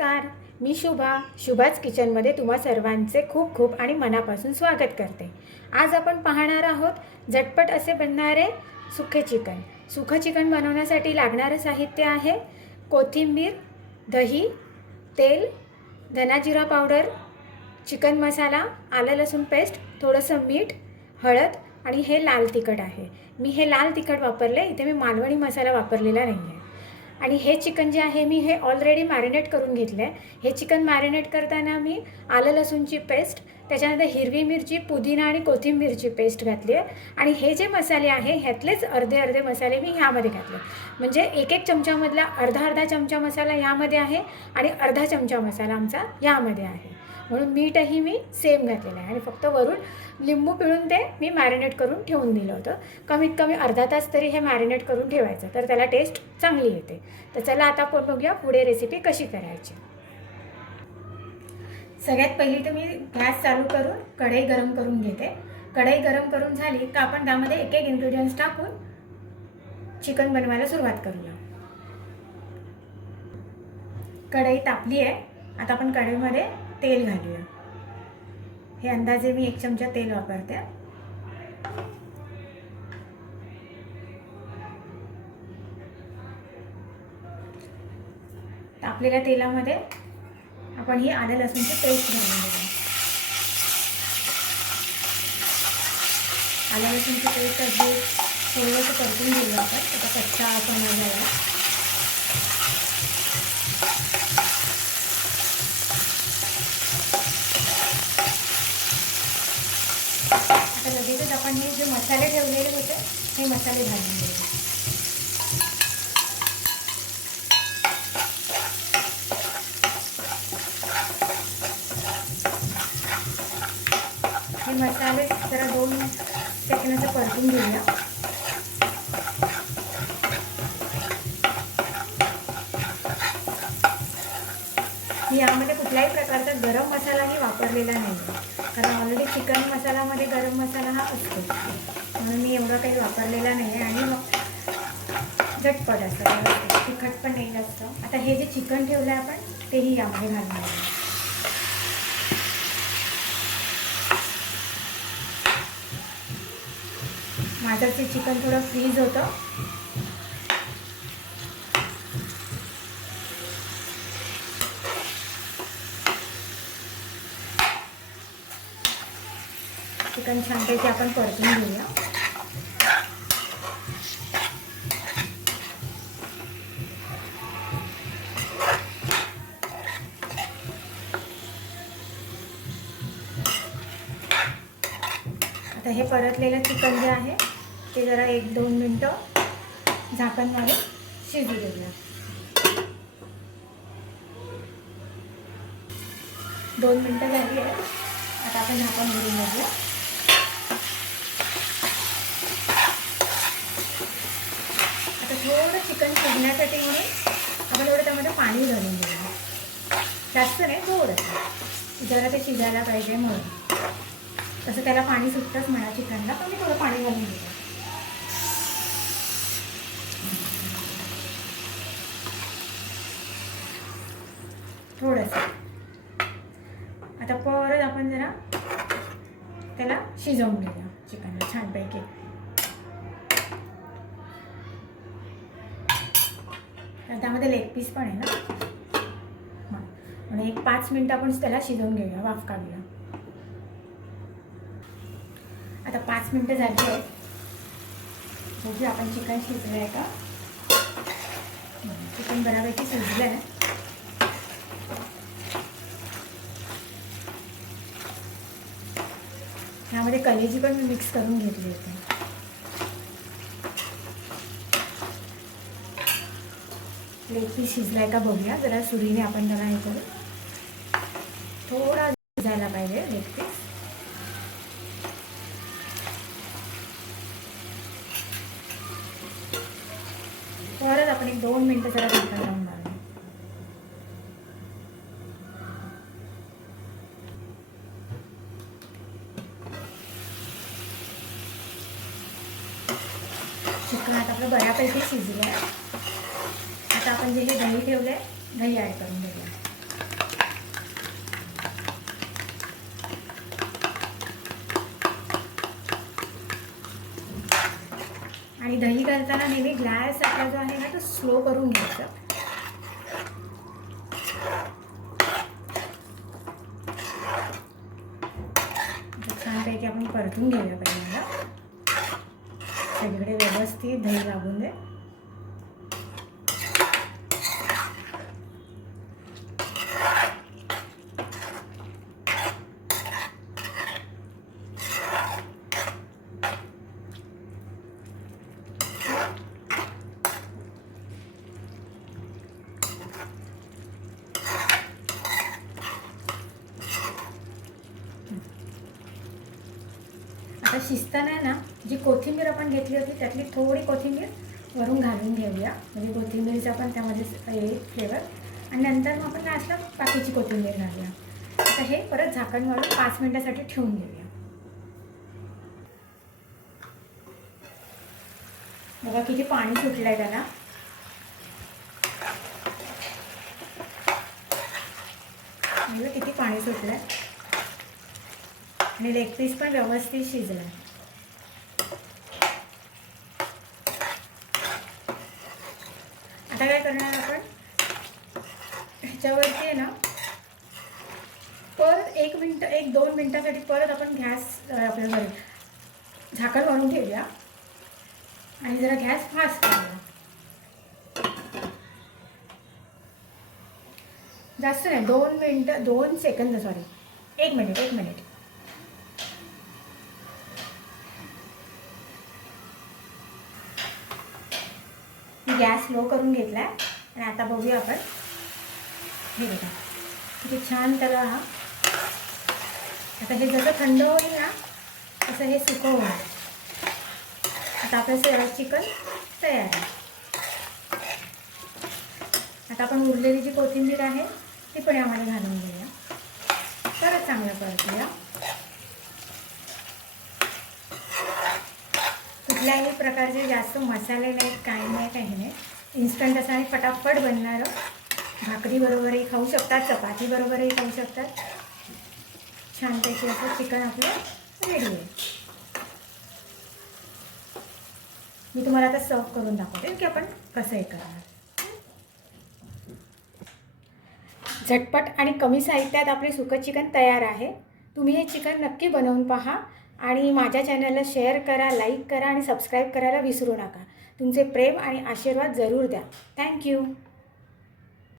नमस्कार, मी शुभाच किचनमध्ये तुम्हा सर्वांचे खूप खूप आणि मनापासून स्वागत करते. आज आपण पाहणार आहोत झटपट असे बनणारे सुखे चिकन. सुखं चिकन बनवण्यासाठी लागणारं साहित्य आहे कोथिंबीर, दही, तेल, धना जिरा पावडर, चिकन मसाला, आलं लसूण पेस्ट, थोडंसं मीठ, हळद आणि हे लाल तिखट आहे. मी हे लाल तिखट वापरले, इथे मी मालवणी मसाला वापरलेला नाही आहे. आणि हे चिकन जे आहे मी हे ऑलरेडी मॅरिनेट करून घेतलं आहे. हे चिकन मॅरिनेट करताना मी आलं लसूणची पेस्ट, त्याच्यानंतर हिरवी मिरची, पुदिना आणि कोथिंबीरची पेस्ट घातली आहे. आणि हे जे मसाले आहे ह्यातलेच अर्धे अर्धे मसाले मी ह्यामध्ये घातले. म्हणजे एक एक चमच्यामधला अर्धा चमचा मसाला ह्यामध्ये आहे आणि अर्धा चमचा मसाला आमचा ह्यामध्ये आहे. म्हणून मीठही मी सेम घातलेलं आहे आणि फक्त वरून लिंबू पिळून ते मी मॅरिनेट करून ठेवून दिलं होतं. कमीत कमी अर्धा तास तरी हे मॅरिनेट करून ठेवायचं, तर त्याला टेस्ट चांगली येते. तर चला आता आपण बघूया पुढे रेसिपी कशी करायची. सगळ्यात पहिली तर मी गॅस चालू करून कढई गरम करून घेते. कढई गरम करून झाली का आपण त्यामध्ये एक एक इन्ग्रेडियंट्स टाकून चिकन बनवायला सुरुवात करूया. कढई तापली आहे. आता आपण कढईमध्ये तेल घालूया. हे अंदाजे मी 1 चमचा तेल वापरते. तापलेल्या तेलामध्ये आपण ही आलं लसूणची पेस्ट घालून देऊया. आलं लसूणची पेस्ट अगदी थोडंसं परतून घेऊया आपण, त्याचा कच्चा वास जायला. आता लगेचच आपण हे जे मसाले ठेवलेले होते हे मसाले घालून देऊ. हे मसाले जरा 2 सेकंदाचं परतून घेऊया. मी यामध्ये कुठल्याही प्रकारचा गरम मसालाही वापरलेला नाही, कारण ऑलरेडी चिकन मसाल्यामध्ये गरम मसाला हा असतो, म्हणून मी एवढा काही वापरलेला नाही आहे. आणि मग झटपट असतं, तिखट पण नाही जास्त. आता हे जे चिकन ठेवलं आहे आपण तेही यामध्ये घालणार आहे. माझं ते चिकन थोडं फ्रीज होतं. चिकन छानपैकी आपण परतून घेऊया. आता हे परतलेलं चिकन जे आहे ते जरा 1-2 मिनटं झाकण मारून शिजू देऊया. 2 मिनटं झाली आहे. आता आपण झाकण भरून बघूया. आता थोडं चिकन शिजण्यासाठी म्हणून आपण थोडं त्यामध्ये पाणी घालून देऊया. जास्त नाही, थोडं जरा ते शिजायला पाहिजे म्हणून. तसं त्याला पाणी सुटतंच म्हणा चिकनला, पण मी थोडं पाणी घालून देतो. थोडंसं. आता परत आपण जरा त्याला शिजवून घेऊया चिकनला छानपैकी. त्यामध्ये लेग पीस पण आहे ना, म्हणून 1-5 मिनटं आपण त्याला शिजवून घेऊया, वाफ काढूया. आता 5 मिनटं झाली आहे. बघूया आपण चिकन शिजलं आहे का. चिकन बऱ्यापैकी शिजलं आहे. ह्यामध्ये कलेजी पण मी मिक्स करून घेतली होती. लेग पीस शिजला आहे का बघूया. जरा सुरीने आपण त्याला हे करू. थोडा शिजायला पाहिजे लेग पीस. परत आपण 1-2 मिनटं जरा झाकण लावून घालू. चिकन आता आपलं बऱ्यापैकी शिजलं आहे. आता आपण जे हे दही ठेवलं आहे दही ॲड करून घेऊया. दही घालताना नेहमी गॅस आपला जो आहे ना तो स्लो करून घ्यायचा. छानपैकी आपण परतून घेऊया पहिल्यांदा. सगळीकडे व्यवस्थित दही लागून दे. आता शिजताना ना जी कोथिंबीर आपण घेतली होती त्यातली थोडी कोथिंबीर वरून घालून घेऊया, म्हणजे कोथिंबीरचा पण त्यामध्ये येईल फ्लेवर. आणि नंतर मग आपण लास्टला बाकीची कोथिंबीर घालूया. आता हे परत झाकण मारून 5 मिनिटासाठी ठेवून घेऊया. बघा किती पाणी सुटलं आहे त्याला. किती पाणी सुटलं आहे आणि लेग पीस पण व्यवस्थित शिजला आहे. आता काय करणार आपण, ह्याच्यावरती आहे ना परत 1-2 मिनटासाठी परत आपण गॅस आपल्या झाकण मारून ठेवूया आणि जरा गॅस फास्ट करूया. जास्त नाही, 2 second, sorry 1 minute. Gas low करून घेतला आहे आणि आता बघूया आपण. हे बघा किती छान त्याला. आता हे जसं थंड होईल ना तसं हे सुकं होईल. आता आपलं चिकन तयार आहे. आता आपण उरलेली जी कोथिंबीर आहे ती पण यामध्ये घालून घेऊया. परत चांगलं परतूया. कुठल्याही प्रकारचे जास्त मसाले नाहीत, काही नाही. इन्स्टंट असं आणि फटाफट बनणारं. भाकरी बरोबरही खाऊ शकतात, चपाती बरोबरही खाऊ शकतात. छानपैकी असं चिकन आपलं रेडी आहे. मी तुम्हाला आता सर्व करून दाखवते की आपण कसं हे करणार. झटपट आणि कमी साहित्यात आपले सुकं चिकन तयार आहे. तुम्ही हे चिकन नक्की बनवून पहा आणि माझ्या चॅनलला शेअर करा, लाईक करा आणि सबस्क्राईब करायला विसरू नका. तुमचे प्रेम आणि आशीर्वाद जरूर द्या. थँक्यू.